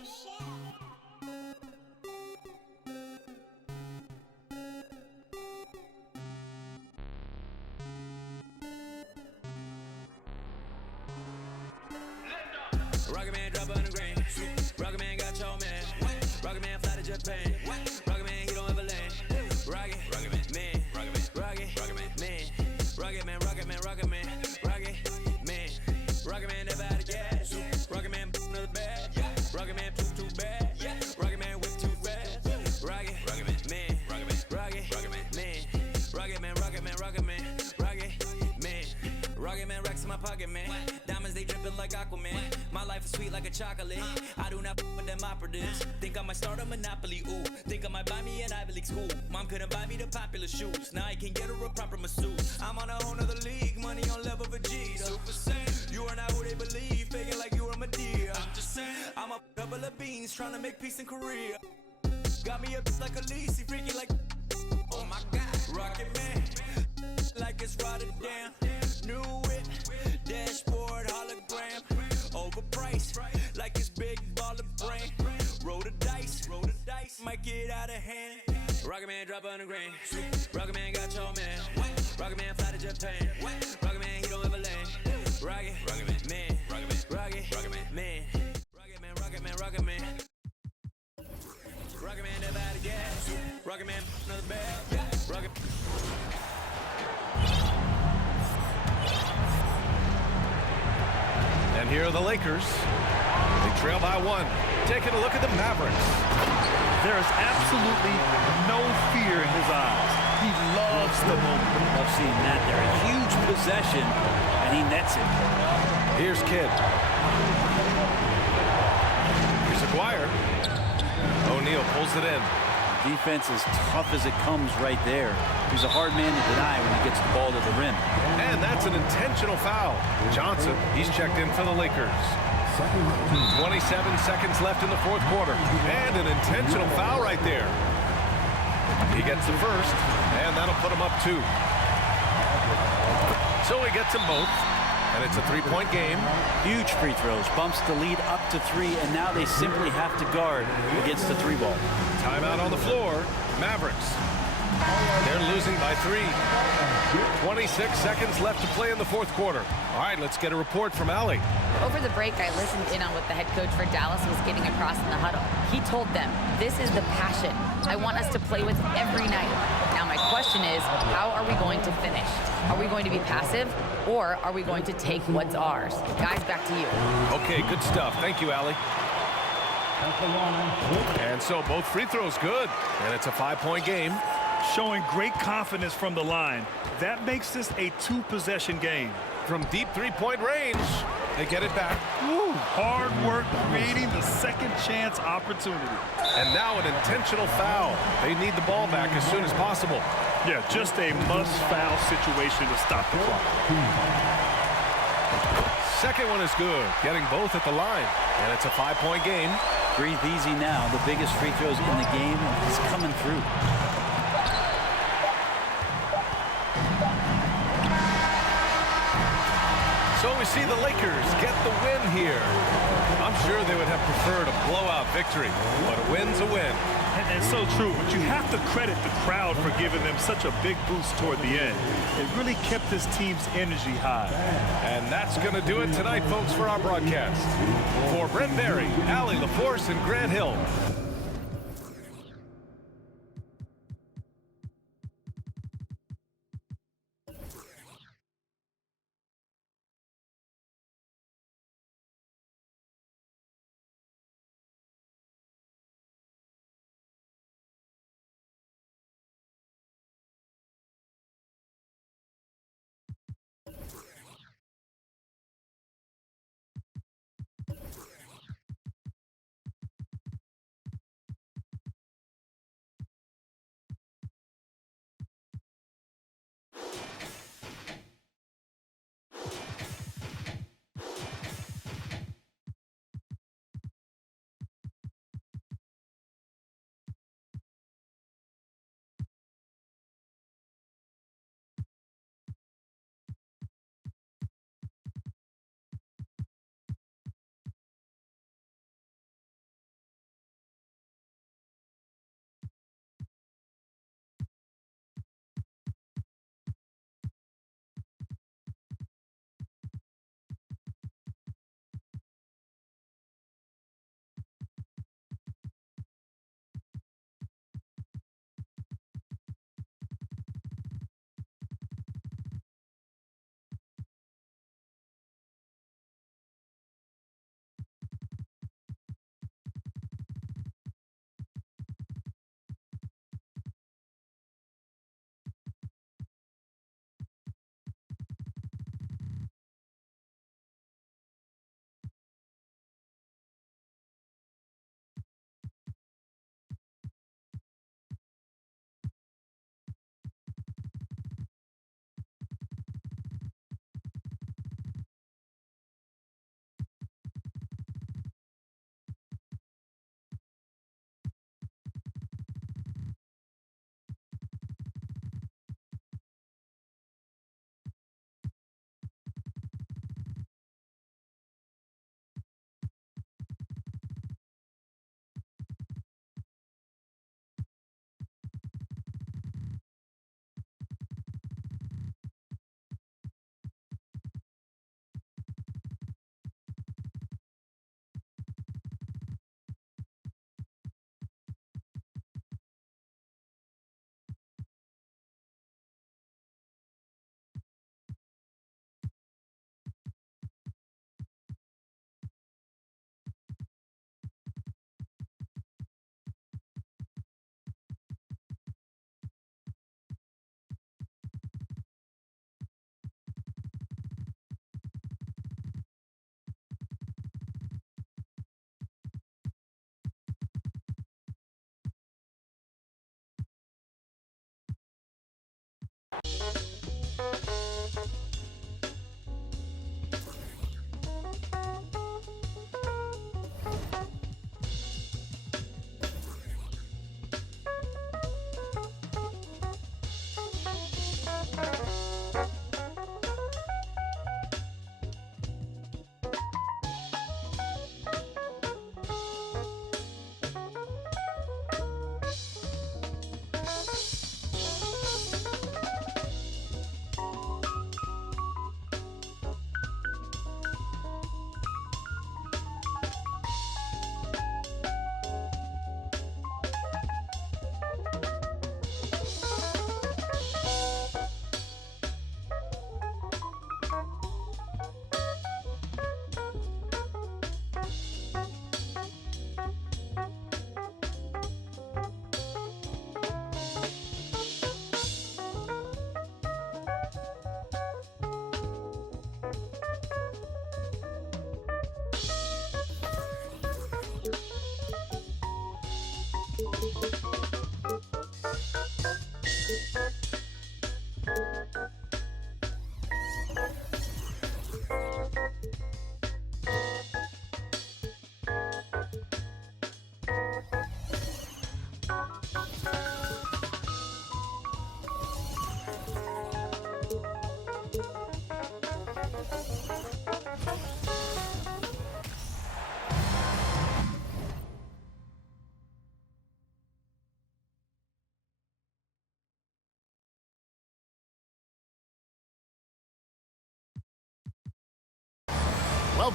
Rocket man drop on the grain. Rocket man got your man. Rocket man fly to Japan. Rocket man he don't ever land. Rocket man, Rocket man, Rocket man, Rocket man, Rocket man, Rocket man, Rocket man never out of gas. Rocket man another bad. Rocket man too bad. Rocket man whip too fast. Rocket man, Rocket man, Rocket man, Rocket man racks in my pocket, man. Diamonds they dripping like Aquaman. My life is sweet like a chocolate. I do not with them operatives. Think I might start a monopoly. Ooh, think I might buy me an Ivy League school. Mom couldn't buy me the popular shoes. Now I can get her a proper masseuse. I'm on a whole nother league. Money on level Vegeta. Super Saiyan. You are not who they believe. Faking like you are Medea. I'm just saying. I'm a couple of beans trying to make peace in Korea. Got me a like a Lisi, freaky like. Oh my God, Rocket man. Like it's Rotterdam. New whip, dashboard hologram. Overpriced, like it's big baller brain. Roll the dice, might get out of hand. Rocket man drop on the grain. Rocket man got your man. Rocket man fly to Japan. Rocket man he don't ever land. Rocket man, Rocket man, Rocket man. Rocket man never out of gas. Rocket man another bag. Rocket. And here are the Lakers. They trail by one. Taking a look at the Mavericks. There is absolutely no fear in his eyes. He loves the moment. Love seeing that there. A huge possession, and he nets it. Here's Kidd. Here's Aguirre. O'Neal pulls it in. Defense as tough as it comes right there. He's a hard man to deny when he gets the ball to the rim. And that's an intentional foul. Johnson, he's checked in for the Lakers. 27 seconds left in the fourth quarter. And an intentional foul right there. He gets the first, and that'll put him up 2. So he gets them both, and it's a 3-point game. Huge free throws, bumps the lead up to 3, and now they simply have to guard against the 3-ball. Timeout on the floor, Mavericks. They're losing by 3. 26 seconds left to play in the fourth quarter. All right, let's get a report from Allie. Over the break, I listened in on what the head coach for Dallas was getting across in the huddle. He told them, this is the passion I want us to play with every night. Now, my question is, how are we going to finish? Are we going to be passive, or are we going to take what's ours? Guys, back to you. Okay, good stuff. Thank you, Allie. And so both free throws good, and it's a 5-point game. Showing great confidence from the line. That makes this a 2-possession game. From deep 3-point range, they get it back. Woo, hard work creating the second chance opportunity. And now an intentional foul. They need the ball back as soon as possible. Yeah, just a must-foul situation to stop the clock. Second one is good, getting both at the line. And it's a 5-point game. Breathe easy now. The biggest free throws in the game, and he's coming through. So we see the Lakers get the win here. I'm sure they would have preferred a blowout victory, but a win's a win. And so true, but you have to credit the crowd for giving them such a big boost toward the end. It really kept this team's energy high. And that's going to do it tonight, folks, for our broadcast. For Brent Berry, Allie LaForce, and Grant Hill,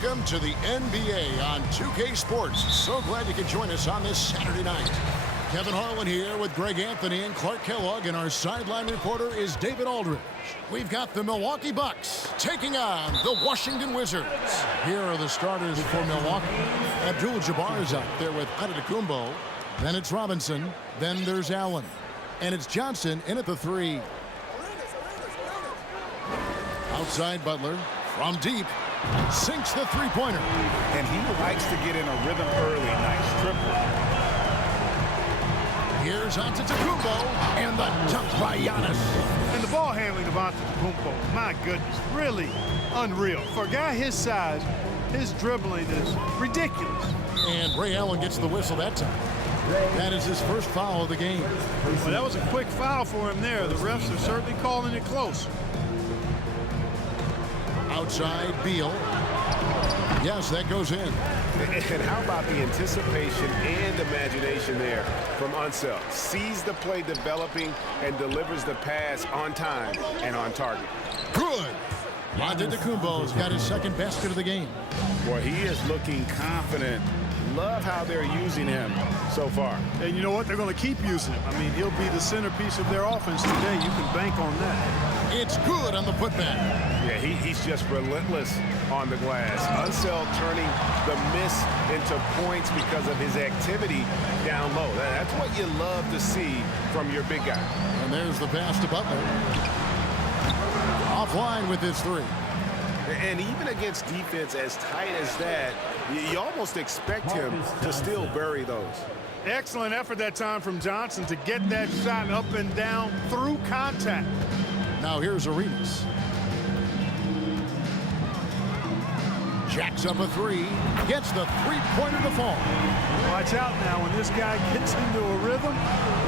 Welcome to the NBA on 2K Sports. So glad you could join us on this Saturday night. Kevin Harlan here with Greg Anthony and Clark Kellogg, and our sideline reporter is David Aldridge. We've got the Milwaukee Bucks taking on the Washington Wizards. Here are the starters for Milwaukee. Abdul-Jabbar is out there with Antetokounmpo. Then it's Robinson. Then there's Allen. And it's Johnson in at the 3. Outside Butler from deep. Sinks the three-pointer. And he likes to get in a rhythm early. Nice triple. Here's Antetokounmpo, and the dunk by Giannis. And the ball handling of Antetokounmpo, my goodness, really unreal. For a guy his size, his dribbling is ridiculous. And Ray Allen gets the whistle that time. That is his first foul of the game. Well, that was a quick foul for him there. The refs are certainly calling it close. Outside Beal. Yes, that goes in. And how about the anticipation and imagination there from Unseld? Sees the play developing and delivers the pass on time and on target. Good. Antetokounmpo's got his second basket of the game. Boy, he is looking confident. Love how they're using him so far. And you know what? They're going to keep using him. I mean, he'll be the centerpiece of their offense today. You can bank on that. It's good on the putback. Yeah, he's just relentless on the glass. Unseld turning the miss into points because of his activity down low. That's what you love to see from your big guy. And there's the pass to Butler. Offline with his 3. And even against defense as tight as that, you almost expect him to still bury those. Excellent effort that time from Johnson to get that shot up and down through contact. Now here's Arenas. Jacks up a 3. Gets the three-pointer to fall. Watch out now. When this guy gets into a rhythm,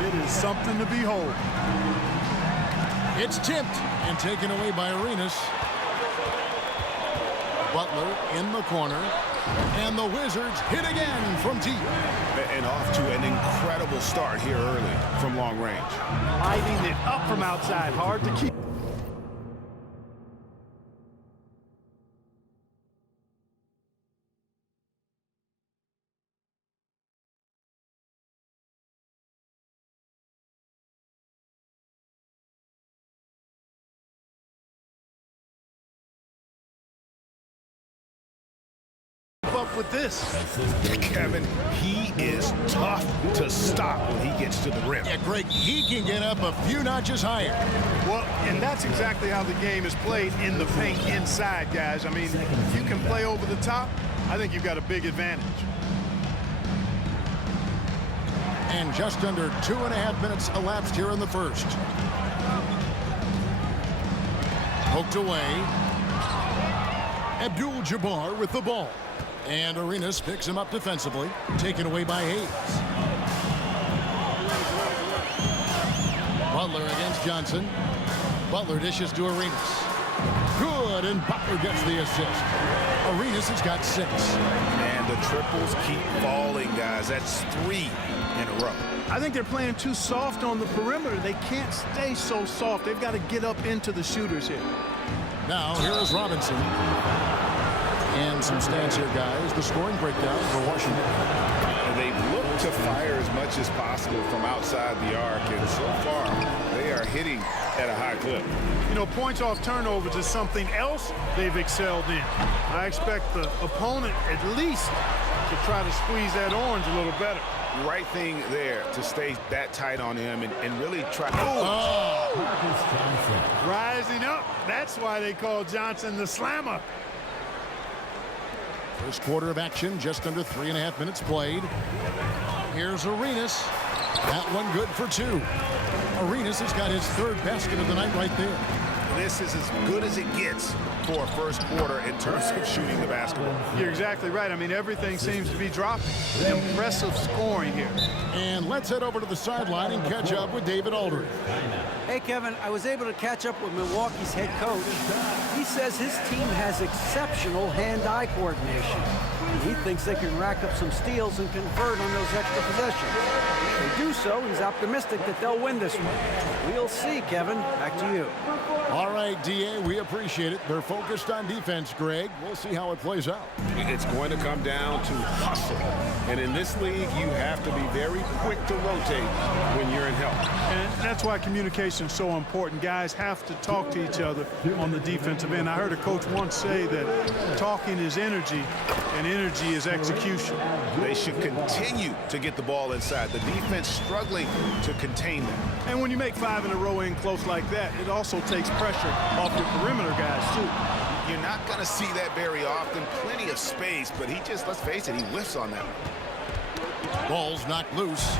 it is something to behold. It's tipped and taken away by Arenas. Butler in the corner. And the Wizards hit again from deep. And off to an incredible start here early from long range. Lighting it up from outside. Hard to keep. Up with this. Kevin, he is tough to stop when he gets to the rim. Yeah, Greg, he can get up a few notches higher. Well, and that's exactly how the game is played in the paint inside, guys. I mean, if you can play over the top, I think you've got a big advantage. And just under 2.5 minutes elapsed here in the first. Poked away. Abdul-Jabbar with the ball. And Arenas picks him up defensively. Taken away by Hayes. Butler against Johnson. Butler dishes to Arenas. Good, and Butler gets the assist. Arenas has got 6. And the triples keep falling, guys. That's 3 in a row. I think they're playing too soft on the perimeter. They can't stay so soft. They've got to get up into the shooters here. Now, here's Robinson. And some stats here, guys. The scoring breakdown for Washington. And they look to fire as much as possible from outside the arc, and so far they are hitting at a high clip. You know, points off turnovers is something else they've excelled in. I expect the opponent at least to try to squeeze that orange a little better. Right thing there to stay that tight on him and really try. Rising up. That's why they call Johnson the slammer. First quarter of action, just under 3.5 minutes played. Here's Arenas. That one good for 2. Arenas has got his 3rd basket of the night right there. This is as good as it gets for a first quarter in terms of shooting the basketball. You're exactly right. I mean, everything seems to be dropping. Impressive scoring here. And let's head over to the sideline and catch up with David Aldridge. Hey, Kevin, I was able to catch up with Milwaukee's head coach. He says his team has exceptional hand-eye coordination. He thinks they can rack up some steals and convert on those extra possessions. If they do so, he's optimistic that they'll win this one. We'll see, Kevin. Back to you. All right, D.A., we appreciate it. They're focused on defense, Greg. We'll see how it plays out. It's going to come down to hustle. And in this league, you have to be very quick to rotate when you're in help. And that's why communication is so important. Guys have to talk to each other on the defensive end. I heard a coach once say that talking is energy and energy is execution. They should continue to get the ball inside. The defense struggling to contain them. And when you make 5 in a row in close like that, it also takes pressure off your perimeter guys, too. You're not going to see that very often. Plenty of space, but he just, let's face it, he whiffs on that. Ball's knocked loose.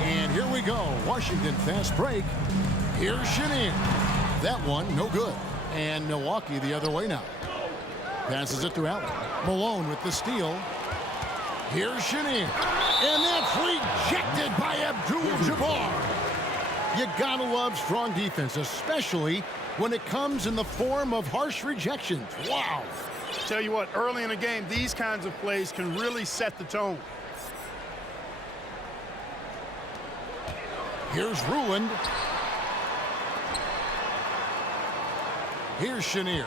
And here we go. Washington fast break. Here's Chenier. That one, no good. And Milwaukee the other way now. Passes it to Allen. Malone with the steal. Here's Chenier. And that's rejected by Abdul-Jabbar. You gotta love strong defense, especially when it comes in the form of harsh rejections. Wow. Tell you what, early in the game, these kinds of plays can really set the tone. Here's Ruland. Here's Chenier.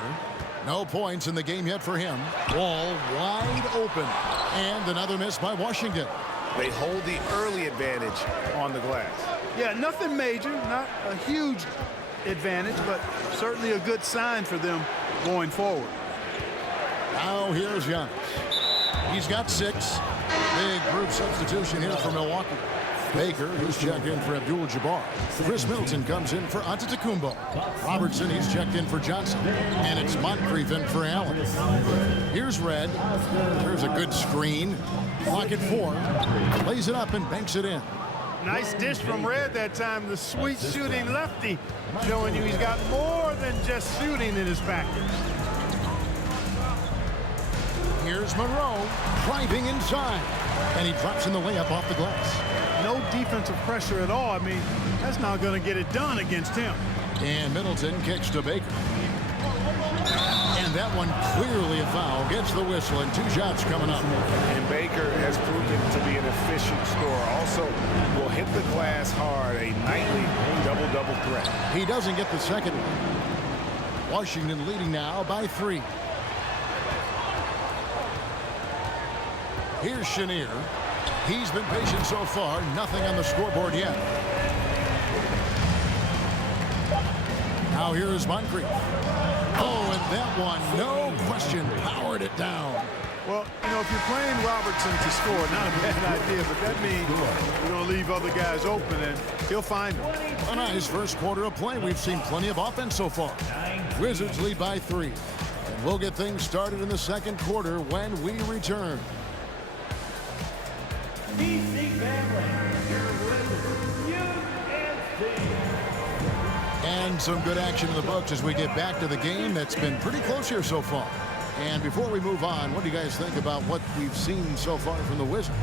No points in the game yet for him. Wall wide open. And another miss by Washington. They hold the early advantage on the glass. Yeah, nothing major, not a huge advantage, but certainly a good sign for them going forward. Now here's Giannis. He's got 6. Big group substitution here for Milwaukee. Baker, who's checked in for Abdul-Jabbar. Chris Middleton comes in for Antetokounmpo. Robertson, he's checked in for Johnson. And it's Moncrief in for Allen. Here's Red. There's a good screen. Clock at 4. Plays it up and banks it in. Nice dish from Red that time. The sweet shooting lefty showing you he's got more than just shooting in his package. Here's Monroe driving inside. And he drops in the layup off the glass. No defensive pressure at all. I mean, that's not going to get it done against him. And Middleton kicks to Baker. And that one clearly a foul. Gets the whistle and 2 shots coming up. And Baker has proven to be an efficient scorer. Also will hit the glass hard. A nightly double-double threat. He doesn't get the second one. Washington leading now by 3. Here's Chenier. He's been patient so far. Nothing on the scoreboard yet. Now here's Moncrief. Oh, and that one, no question, powered it down. Well, you know, if you're playing Robertson to score, not a bad idea, but that means you're going to leave other guys open, and he'll find them. A nice first quarter of play. We've seen plenty of offense so far. Wizards lead by 3. And we'll get things started in the second quarter when we return. And some good action in the books as we get back to the game that's been pretty close here so far. And before we move on, what do you guys think about what we've seen so far from the Wizards?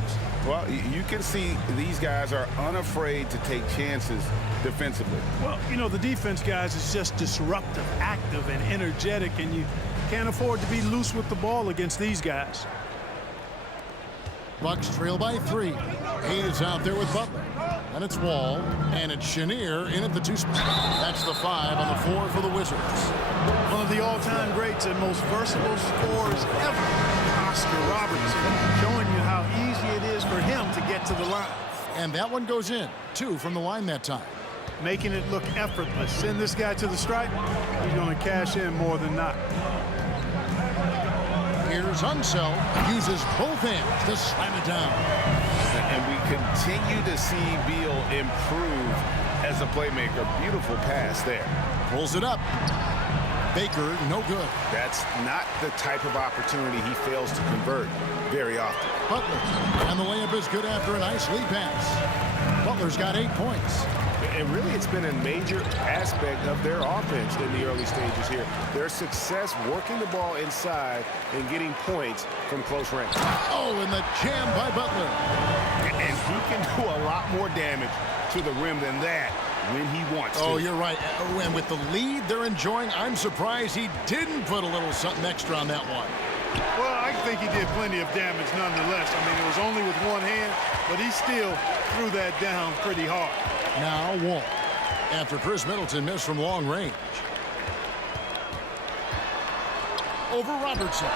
Well, you can see these guys are unafraid to take chances defensively. Well, you know, the defense, guys, is just disruptive, active, and energetic, and you can't afford to be loose with the ball against these guys. Bucks trail by 3. Hayes out there with Butler. And it's Wall. And it's Chenier in at the 2 spot. That's the 5 on the 4 for the Wizards. One of the all-time greats and most versatile scorers ever, Oscar Robertson, showing you how easy it is for him to get to the line. And that one goes in. 2 from the line that time. Making it look effortless. Send this guy to the stripe, he's going to cash in more than not. Here's Unseld. Uses both hands to slam it down. And we continue to see Beal improve as a playmaker. Beautiful pass there. Pulls it up. Baker, no good. That's not the type of opportunity he fails to convert very often. Butler. And the layup is good after a nice lead pass. Butler's got 8 points. And really, it's been a major aspect of their offense in the early stages here. Their success working the ball inside and getting points from close range. Oh, and the jam by Butler. And he can do a lot more damage to the rim than that when he wants to. Oh, you're right. And with the lead they're enjoying, I'm surprised he didn't put a little something extra on that one. Well, I think he did plenty of damage nonetheless. I mean, it was only with one hand, but he still threw that down pretty hard. Now Wall. After Chris Middleton missed from long range. Over Robertson.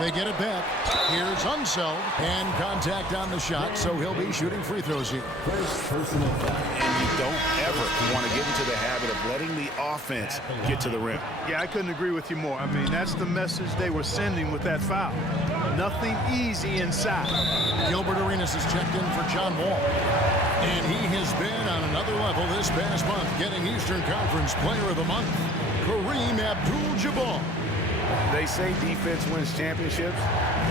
They get it back. Here's Unseld. And contact on the shot, so he'll be shooting free throws here. First personal foul. And you don't ever want to get into the habit of letting the offense get to the rim. Yeah, I couldn't agree with you more. I mean, that's the message they were sending with that foul. Nothing easy inside. Gilbert Arenas is checked in for John Wall. And he has been on another level this past month, getting Eastern Conference Player of the Month. Kareem Abdul-Jabbar. They say defense wins championships.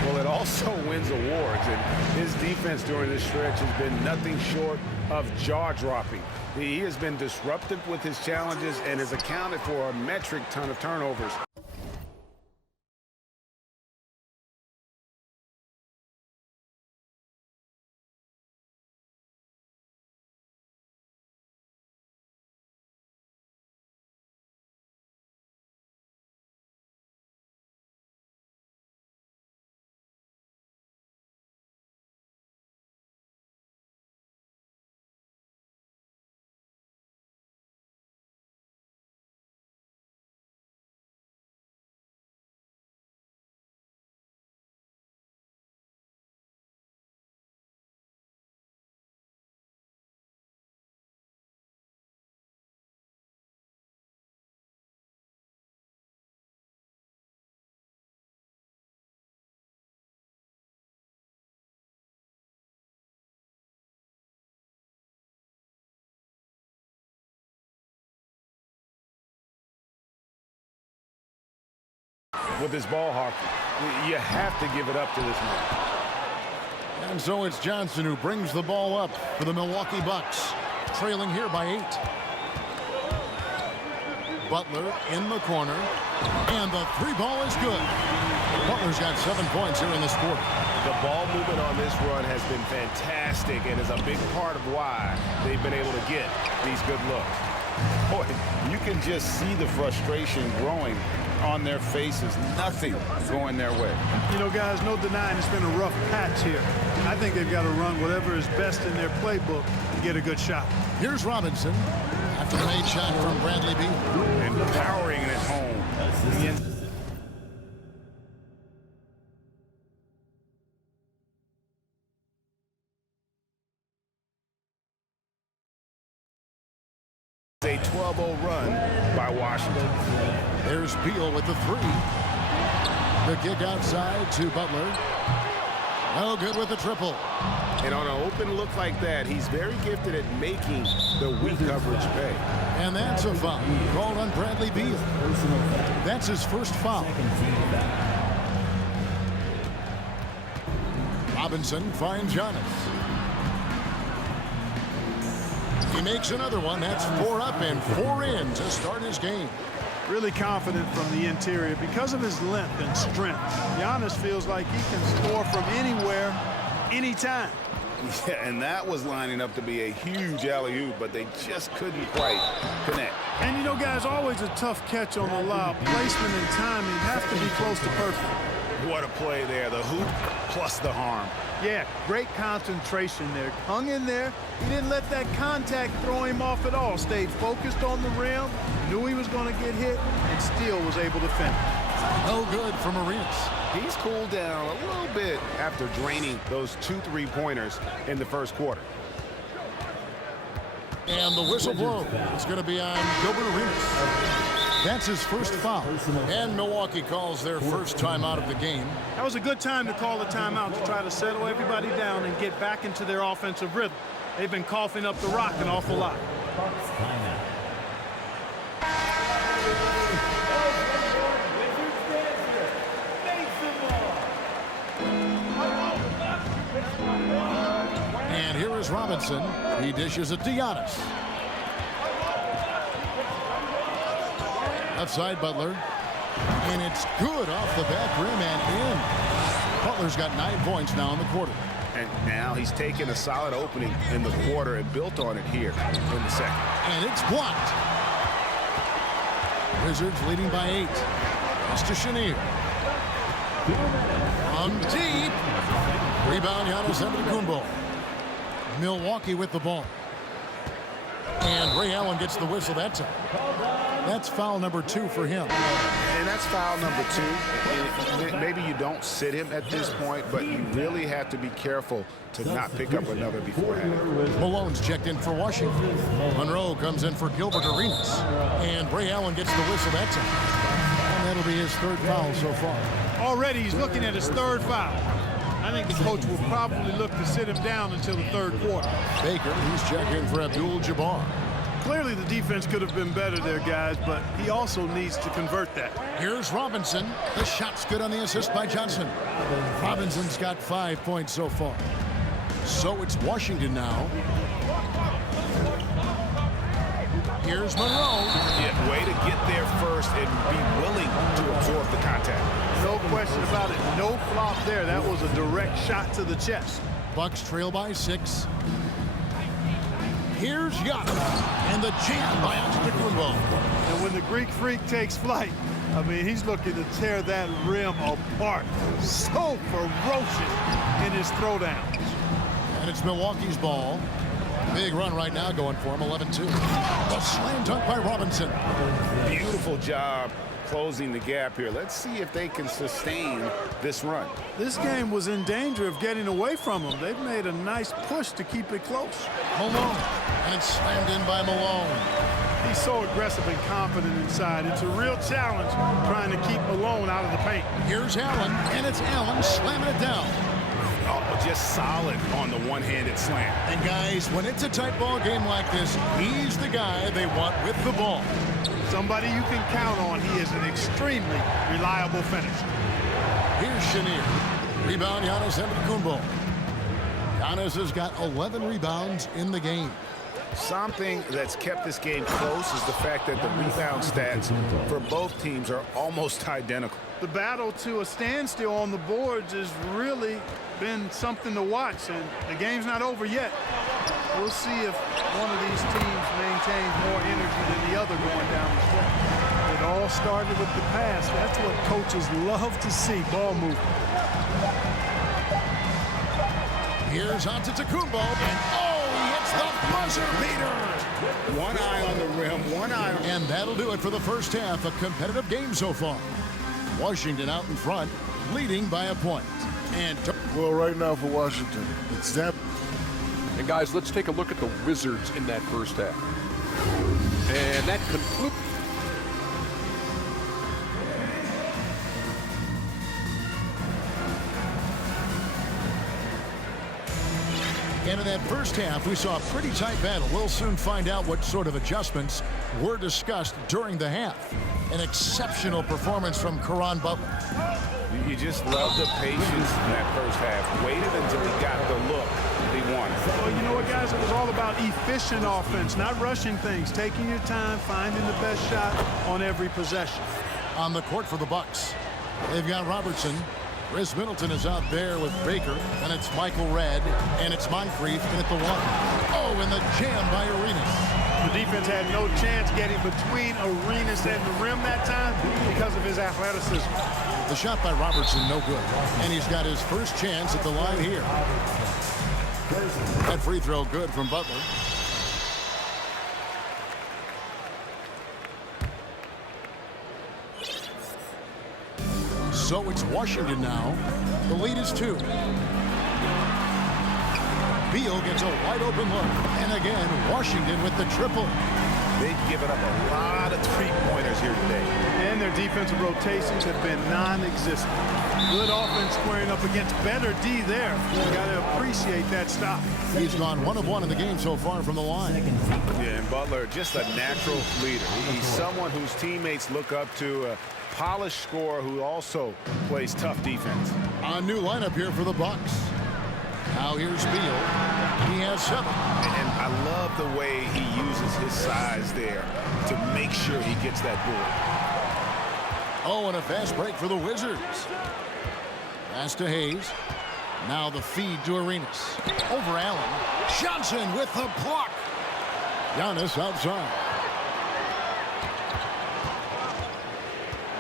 Well, it also wins awards. And his defense during this stretch has been nothing short of jaw-dropping. He has been disruptive with his challenges and has accounted for a metric ton of turnovers. With his ball hawking, you have to give it up to this man. And so it's Johnson who brings the ball up for the Milwaukee Bucks, trailing here by 8. Butler in the corner, and the 3 ball is good. Butler's got 7 points here in this quarter. The ball movement on this run has been fantastic and is a big part of why they've been able to get these good looks. Boy, you can just see the frustration growing on their faces. Nothing going their way. You know, guys, no denying it's been a rough patch here. I think they've got to run whatever is best in their playbook to get a good shot. Here's Robinson after the made shot from Bradley Beal. Empowering it at home. A 12-0 run by Washington. There's Beal with the 3. The kick outside to Butler. No good with the triple. And on an open look like that, he's very gifted at making the weak coverage pay. And that's a foul called on Bradley Beal. That's his first foul. Robinson finds Giannis. He makes another one. That's 4 up and 4 in to start his game. Really confident from the interior because of his length and strength. Giannis feels like he can score from anywhere, anytime. Yeah, and that was lining up to be a huge alley-oop, but they just couldn't quite connect. And you know, guys, always a tough catch on the lob. Placement and timing have to be close to perfect. What a play there. The hoop plus the harm. Yeah, great concentration there. Hung in there. He didn't let that contact throw him off at all. Stayed focused on the rim, knew he was going to get hit, and still was able to finish. No good from Arenas. He's cooled down a little bit after draining those 2 3-pointers in the first quarter. And the whistle blows. It's going to be on Gilbert Arenas. That's his first foul. And Milwaukee calls their first timeout of the game. That was a good time to call a timeout to try to settle everybody down and get back into their offensive rhythm. They've been coughing up the rock an awful lot. And here is Robinson. He dishes it to Giannis. Outside Butler. And it's good off the back rim and in. Butler's got 9 points now in the quarter. And now he's taken a solid opening in the quarter and built on it here in the second. And it's blocked. Wizards leading by 8. It's to Chenier. From deep. Rebound, Giannis Antetokounmpo. Milwaukee with the ball. And Ray Allen gets the whistle that time. That's foul number 2 for him. And that's foul number 2. Maybe you don't sit him at this point, but you really have to be careful to not pick up another beforehand. Malone's checked in for Washington. Monroe comes in for Gilbert Arenas. And Ray Allen gets the whistle that time. And that'll be his 3rd foul so far. Already he's looking at his 3rd foul. I think the coach will probably look to sit him down until the 3rd quarter. Baker, he's checked in for Abdul-Jabbar. Clearly the defense could have been better there, guys, but he also needs to convert that. Here's Robinson. The shot's good on the assist by Johnson. Robinson's got 5 points so far. So it's Washington now. Here's Monroe. Yeah, way to get there first and be willing to absorb the contact. No question about it. No flop there. That was a direct shot to the chest. Bucks trail by 6. Here's Giannis. And the jam by Antetokounmpo. And when the Greek Freak takes flight, I mean, he's looking to tear that rim apart. So ferocious in his throwdowns. And it's Milwaukee's ball. Big run right now going for him, 11-2. A slam dunk by Robinson. Beautiful job closing the gap here. Let's see if they can sustain this run. This game was in danger of getting away from them. They've made a nice push to keep it close. Malone. And it's slammed in by Malone. He's so aggressive and confident inside. It's a real challenge trying to keep Malone out of the paint. Here's Allen, and it's Allen slamming it down. Oh, just solid on the one-handed slam. And guys, when it's a tight ball game like this, he's the guy they want with the ball. Somebody you can count on. He is an extremely reliable finisher. Here's Chenier. Rebound, Giannis Antetokounmpo. Giannis has got 11 rebounds in the game. Something that's kept this game close is the fact that the rebound stats for both teams are almost identical. The battle to a standstill on the boards has really been something to watch, and the game's not over yet. We'll see if one of these teams maintains more energy than the other going down the stretch. It all started with the pass. That's what coaches love to see, ball movement. Here's Antetokounmpo, and he hits the buzzer beater. One eye on the rim, one eye on... And that'll do it for the first half. A competitive game so far. Washington out in front, leading by a point. And well, right now for Washington, it's that. And guys, let's take a look at the Wizards in that first half. And that concludes. And in that first half, we saw a pretty tight battle. We'll soon find out what sort of adjustments were discussed during the half. An exceptional performance from Caron Butler. You just love the patience in that first half. Waited until he got the look he wanted. Well, you know what, guys? It was all about efficient offense, not rushing things, taking your time, finding the best shot on every possession. On the court for the Bucks, they've got Robertson. Chris Middleton is out there with Baker, and it's Michael Redd, and it's Moncrief at the 1. Oh, and the jam by Arenas. The defense had no chance getting between Arenas and the rim that time because of his athleticism. The shot by Robertson, no good. And he's got his first chance at the line here. That free throw good from Butler. So it's Washington now. The lead is 2. Beal gets a wide open look. And again, Washington with the triple. They've given up a lot of three-pointers here today. And their defensive rotations have been non-existent. Good offense squaring up against better D there. You got to appreciate that stop. He's gone 1 of 1 in the game so far from the line. Yeah, and Butler, just a natural leader. He's someone whose teammates look up to, a polished scorer who also plays tough defense. A new lineup here for the Bucks. Now here's Beal. He has 7. And I love the way he uses his size there to make sure he gets that board. Oh, and a fast break for the Wizards. Pass to Hayes. Now the feed to Arenas. Over Allen. Johnson with the block. Giannis outside.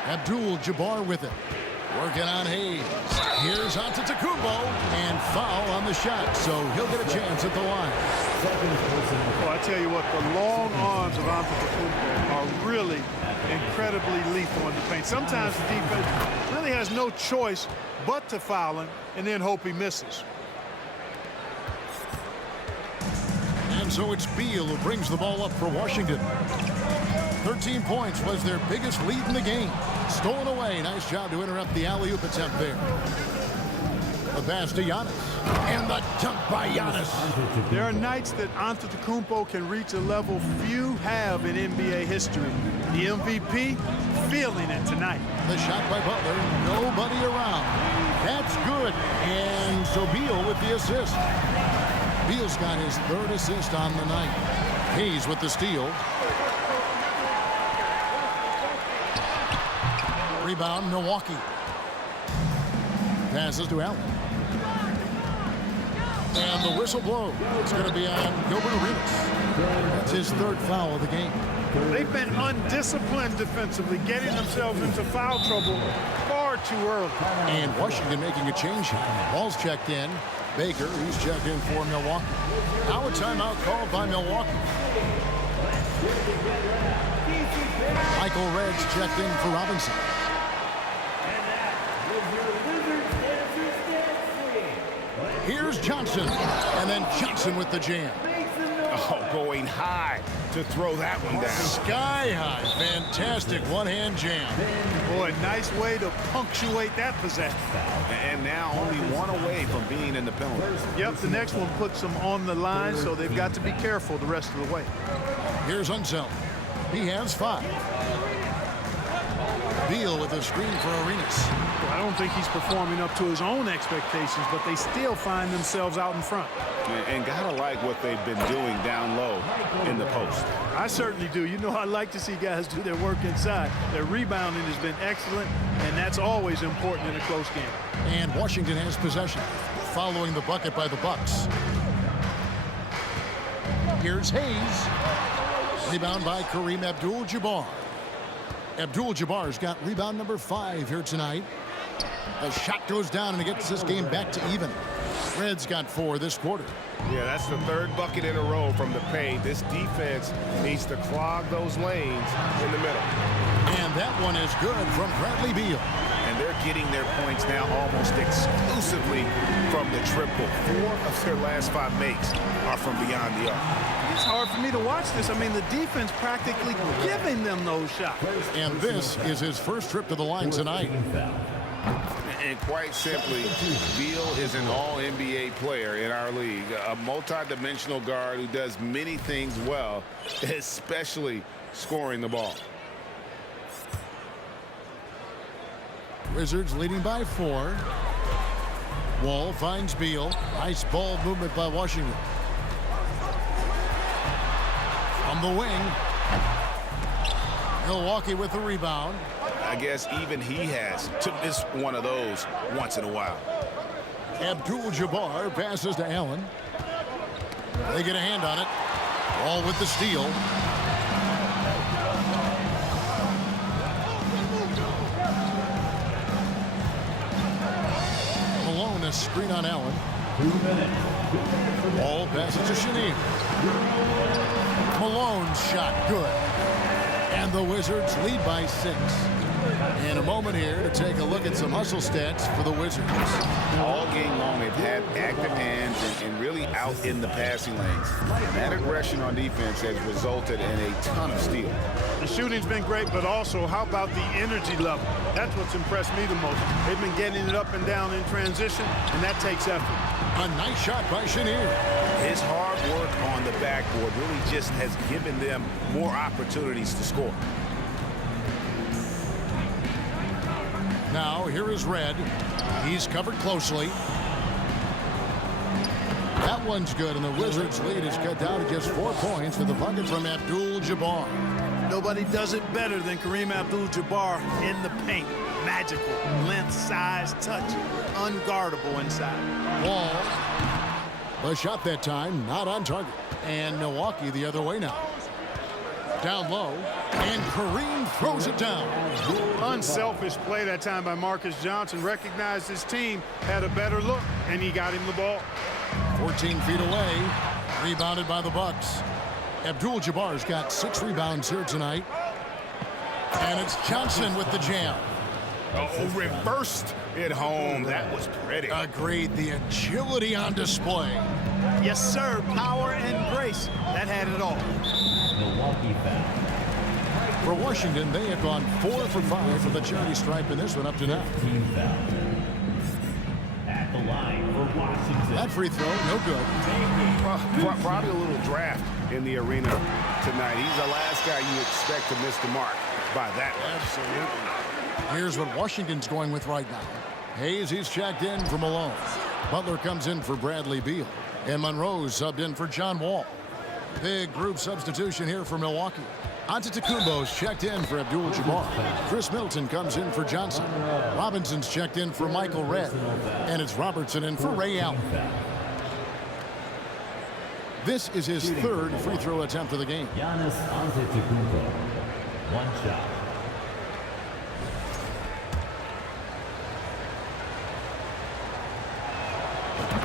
Abdul-Jabbar with it. Working on Hayes. Here's Antetokounmpo, and foul on the shot, so he'll get a chance at the line. Well, I tell you what, the long arms of Antetokounmpo are really incredibly lethal in the paint. Sometimes the defense really has no choice but to foul him and then hope he misses. And so it's Beal who brings the ball up for Washington. 13 points was their biggest lead in the game. Stolen away. Nice job to interrupt the alley-oop attempt there. The pass to Giannis. And the dunk by Giannis. There are nights that Antetokounmpo can reach a level few have in NBA history. The MVP feeling it tonight. The shot by Butler. Nobody around. That's good. And so Beal with the assist. Beal's got his third assist on the night. Hayes with the steal. Rebound, Milwaukee. Passes to Allen. And the whistle blows. It's going to be on Gilbert Arenas. That's his third foul of the game. They've been undisciplined defensively, getting themselves into foul trouble far too early. And Washington making a change here. Ball's checked in. Baker, he's checked in for Milwaukee. Now a timeout called by Milwaukee. Michael Red's checked in for Robinson. Here's Johnson, and then Johnson with the jam. Oh, going high to throw that one down. Sky high. Fantastic one-hand jam. Boy, nice way to punctuate that possession. And now only one away from being in the penalty. Yep, the next one puts them on the line, so they've got to be careful the rest of the way. Here's Unseld. He has 5. Beal with a screen for Arenas. I don't think he's performing up to his own expectations, but they still find themselves out in front. And gotta like what they've been doing down low in the post. I certainly do. You know, I like to see guys do their work inside. Their rebounding has been excellent, and that's always important in a close game. And Washington has possession, following the bucket by the Bucks. Here's Hayes. Rebound by Kareem Abdul-Jabbar. Abdul-Jabbar's got rebound number 5 here tonight. The shot goes down, and it gets this game back to even. Red's got 4 this quarter. Yeah, that's the third bucket in a row from the paint. This defense needs to clog those lanes in the middle. And that one is good from Bradley Beal. And they're getting their points now almost exclusively from the triple. 4 of their last 5 makes are from beyond the arc. It's hard for me to watch this. I mean, the defense practically giving them those shots. And this is his first trip to the line tonight. And quite simply, Beal is an all-NBA player in our league, a multi-dimensional guard who does many things well, especially scoring the ball. Wizards leading by 4. Wall finds Beal. Nice ball movement by Washington. From the wing. Milwaukee with the rebound. I guess even he has to miss one of those once in a while. Abdul-Jabbar passes to Allen. They get a hand on it. Wall with the steal. Malone, a screen on Allen. Ball passes to Shaneem. Malone's shot good. And the Wizards lead by 6. In a moment here to take a look at some hustle stats for the Wizards. All game long, they've had active hands and really out in the passing lanes. That aggression on defense has resulted in a ton of steals. The shooting's been great, but also how about the energy level? That's what's impressed me the most. They've been getting it up and down in transition, and that takes effort. A nice shot by Shaneem. His hard work on the backboard really just has given them more opportunities to score. Now, here is Red. He's covered closely. That one's good, and the Wizards' lead is cut down to just 4 points with a bucket from Abdul-Jabbar. Nobody does it better than Kareem Abdul-Jabbar in the paint. Magical. Length, size, touch. Unguardable inside. Wall. The shot that time, not on target. And Milwaukee the other way now. Down low, and Kareem throws it down. Unselfish play that time by Marcus Johnson. Recognized his team had a better look, and he got him the ball. 14 feet away, rebounded by the Bucks. Abdul-Jabbar's got 6 rebounds here tonight. And it's Johnson with the jam. Oh, reversed it home. That was pretty. Agreed. The agility on display. Yes, sir. Power and grace. That had it all. Milwaukee foul. For Washington, they have gone 4 for 5 for the charity stripe in this one up to now. Team foul. At the line for Washington. That free throw, no good. Probably a little draft in the arena tonight. He's the last guy you expect to miss the mark by that much. Absolutely. Here's what Washington's going with right now. Hayes, he's checked in for Malone. Butler comes in for Bradley Beal. And Monroe's subbed in for John Wall. Big group substitution here for Milwaukee. Antetokounmpo's checked in for Abdul-Jabbar. Chris Middleton comes in for Johnson. Robinson's checked in for Michael Redd. And it's Robertson in for Ray Allen. This is his 3rd free throw attempt of the game. Giannis Antetokounmpo. One shot.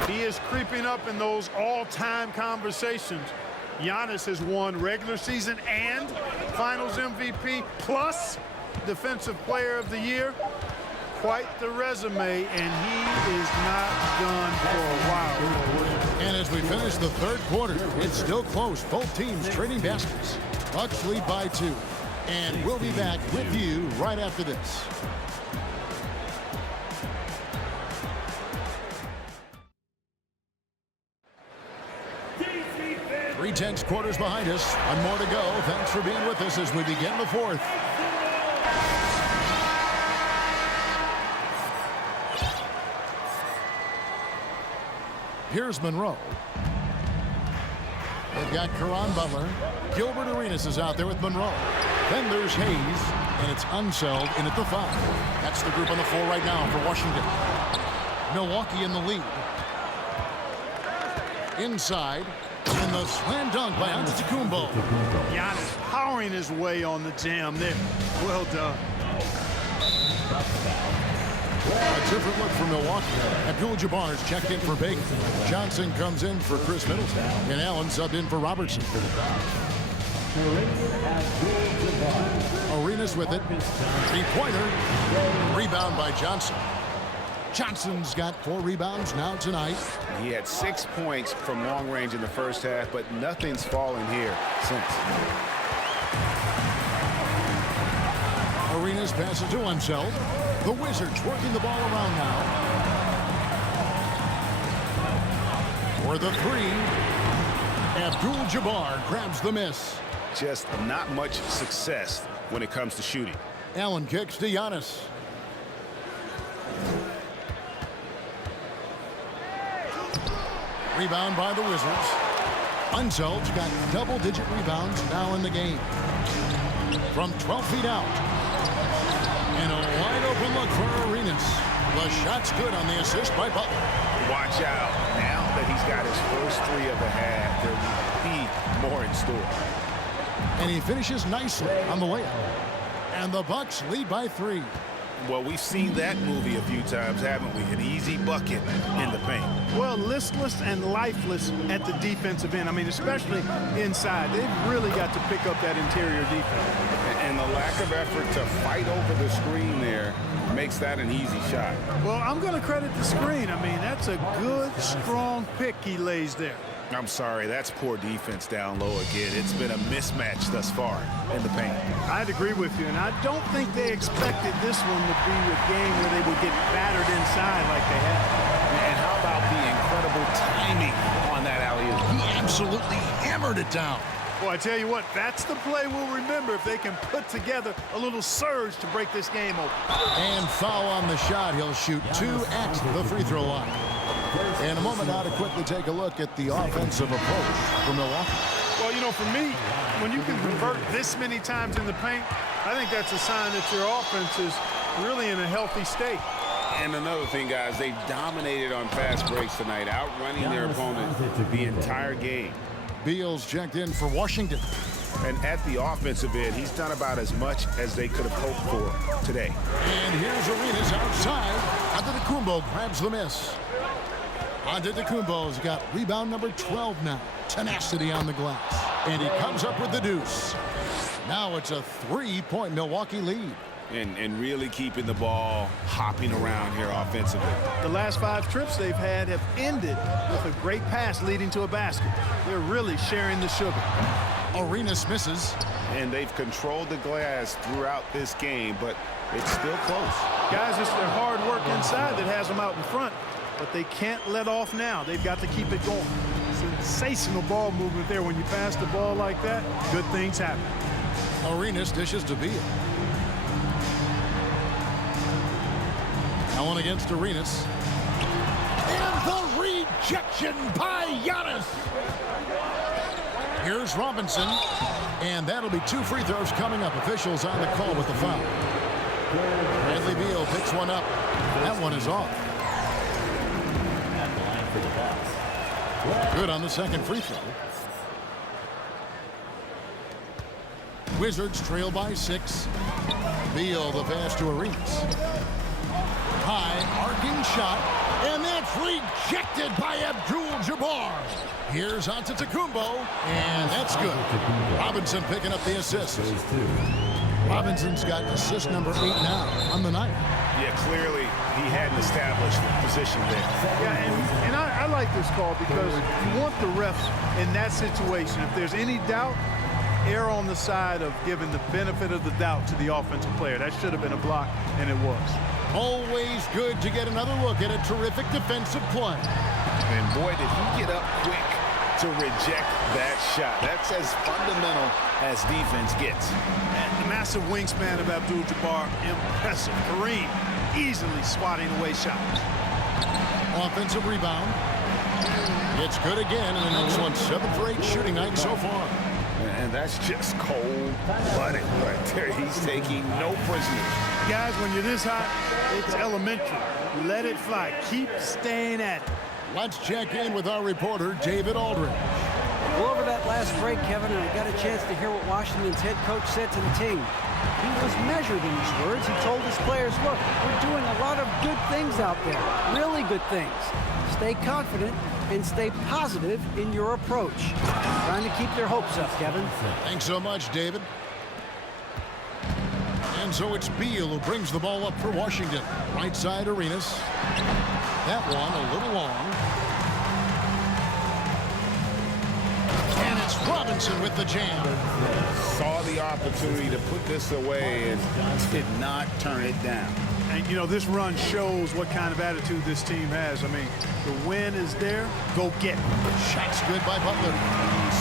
He is creeping up in those all-time conversations. Giannis has won regular season and Finals MVP plus Defensive Player of the Year. Quite the resume, and he is not done for a while. And as we finish the 3rd quarter, it's still close. Both teams trading baskets. Bucks lead by 2. And we'll be back with you right after this. 3 quarters behind us. 1 more to go. Thanks for being with us as we begin the 4th. Here's Monroe. They've got Caron Butler. Gilbert Arenas is out there with Monroe. Then there's Hayes, and it's Unseld in at the 5. That's the group on the floor right now for Washington. Milwaukee in the lead. Inside. And the slam dunk by Antetokounmpo. Giannis powering his way on the jam there. Well done. A different look for Milwaukee. Abdul-Jabbar's checked in for Baker. Johnson comes in for Chris Middleton. And Allen subbed in for Robertson. Arenas with it. 3-pointer. Rebound by Johnson. Johnson's got 4 rebounds now tonight. He had 6 points from long range in the first half, but nothing's fallen here since. Arenas passes to Unseld. The Wizards working the ball around now. For the 3. Abdul-Jabbar grabs the miss. Just not much success when it comes to shooting. Allen kicks to Giannis. Rebound by the Wizards. Unseld's got double-digit rebounds now in the game. From 12 feet out. And a wide-open look for Arenas. The shot's good on the assist by Butler. Watch out. Now that he's got his first 3 of the half, there will be more in store. And he finishes nicely on the layup. And the Bucks lead by 3. Well, we've seen that movie a few times, haven't we? An easy bucket in the paint. Well, listless and lifeless at the defensive end. I mean, especially inside. They've really got to pick up that interior defense. And the lack of effort to fight over the screen there makes that an easy shot. Well, I'm going to credit the screen. I mean, that's a good, strong pick he lays there. I'm sorry, that's poor defense down low again. It's been a mismatch thus far in the paint. I'd agree with you, and I don't think they expected this one to be a game where they would get battered inside like they have. And how about the incredible timing on that alley-oop? He absolutely hammered it down. Well, I tell you what, that's the play we'll remember if they can put together a little surge to break this game open. And foul on the shot. He'll shoot 2 at the free throw line. In a moment now to quickly take a look at the offensive approach for Milwaukee. Well, you know, for me, when you can convert this many times in the paint, I think that's a sign that your offense is really in a healthy state. And another thing, guys, they dominated on fast breaks tonight, outrunning their opponent the entire game. Beal's checked in for Washington. And at the offensive end, he's done about as much as they could have hoped for today. And here's Arenas outside. Antetokounmpo grabs the miss. Antetokounmpo's got rebound number 12 now. Tenacity on the glass. And he comes up with the deuce. Now it's a 3-point Milwaukee lead. And really keeping the ball hopping around here offensively. The last 5 trips they've had have ended with a great pass leading to a basket. They're really sharing the sugar. Arenas misses. And they've controlled the glass throughout this game, but it's still close. Guys, it's their hard work inside that has them out in front, but they can't let off now. They've got to keep it going. Sensational ball movement there. When you pass the ball like that, good things happen. Arenas dishes to Beal. Allen against Arenas. And the rejection by Giannis. Here's Robinson. And that'll be 2 free throws coming up. Officials on the call with the foul. Bradley Beal picks one up. That one is off. Good on the second free throw. Wizards trail by 6. Beal the pass to Arenas. High arcing shot, and that's rejected by Abdul-Jabbar. Here's Antetokounmpo, and that's good. Robinson picking up the assist. Robinson's got assist number 8 now on the night. Yeah, clearly he hadn't established the position there. Yeah, and I like this call because you want the refs in that situation. If there's any doubt, err on the side of giving the benefit of the doubt to the offensive player. That should have been a block, and it was. Always good to get another look at a terrific defensive play. And boy, did he get up quick to reject that shot. That's as fundamental as defense gets. And the massive wingspan of Abdul-Jabbar, impressive. Kareem easily swatting away shots. Offensive rebound. It's good again, and the next one 7 for 8 shooting night so far. And that's just cold-blooded right there. He's taking no prisoners. Guys, when you're this hot, it's elementary. Let it fly. Keep staying at it. Let's check in with our reporter, David Aldridge. Well, over that last break, Kevin, I got a chance to hear what Washington's head coach said to the team. He was measured in his words. He told his players, look, we're doing a lot of good things out there, really good things. Stay confident and stay positive in your approach. Trying to keep their hopes up, Kevin. Thanks so much, David. And so it's Beal who brings the ball up for Washington. Right side, Arenas. That one a little long. And it's Robinson with the jam. Saw the opportunity to put this away and did not turn it down. And, you know, this run shows what kind of attitude this team has. I mean, the win is there. Go get it. Shot's good by Butler.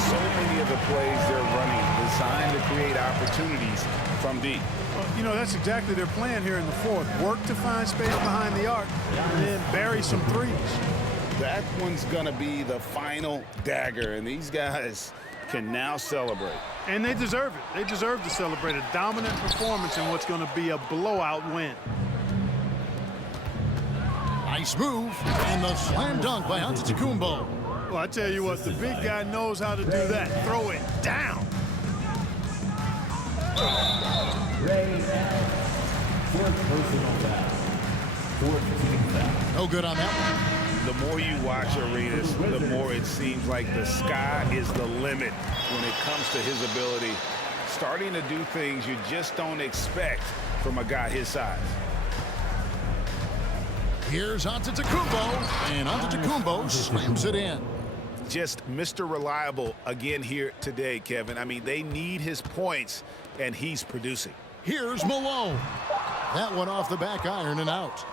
So many of the plays they're running designed to create opportunities from deep. Well, you know, that's exactly their plan here in the fourth. Work to find space behind the arc and then bury some threes. That one's going to be the final dagger, and these guys can now celebrate. And they deserve it. They deserve to celebrate a dominant performance in what's going to be a blowout win. Nice move, and the slam dunk by Antetokounmpo. Well, I tell you what, the big guy knows how to do that. Throw it down. No good on that one. The more you watch Arenas, the more it seems like the sky is the limit when it comes to his ability. Starting to do things you just don't expect from a guy his size. Here's Antetokounmpo, and Antetokounmpo slams it in. Just Mr. Reliable again here today, Kevin. I mean, they need his points, and he's producing. Here's Malone. That one off the back iron and out.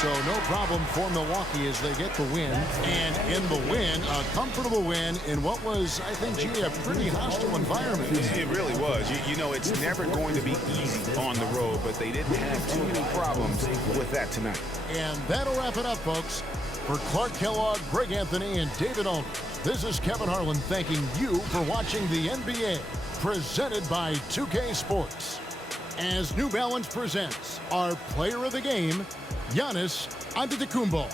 So no problem for Milwaukee as they get the win. And in the win, a comfortable win in what was, I think, gee, a pretty hostile environment. It really was. You know, it's never going to be easy on the road, but they didn't have too many problems with that tonight. And that'll wrap it up, folks. For Clark Kellogg, Greg Anthony, and David Aldridge, this is Kevin Harlan thanking you for watching the NBA, presented by 2K Sports. As New Balance presents our player of the game, Giannis Antetokounmpo.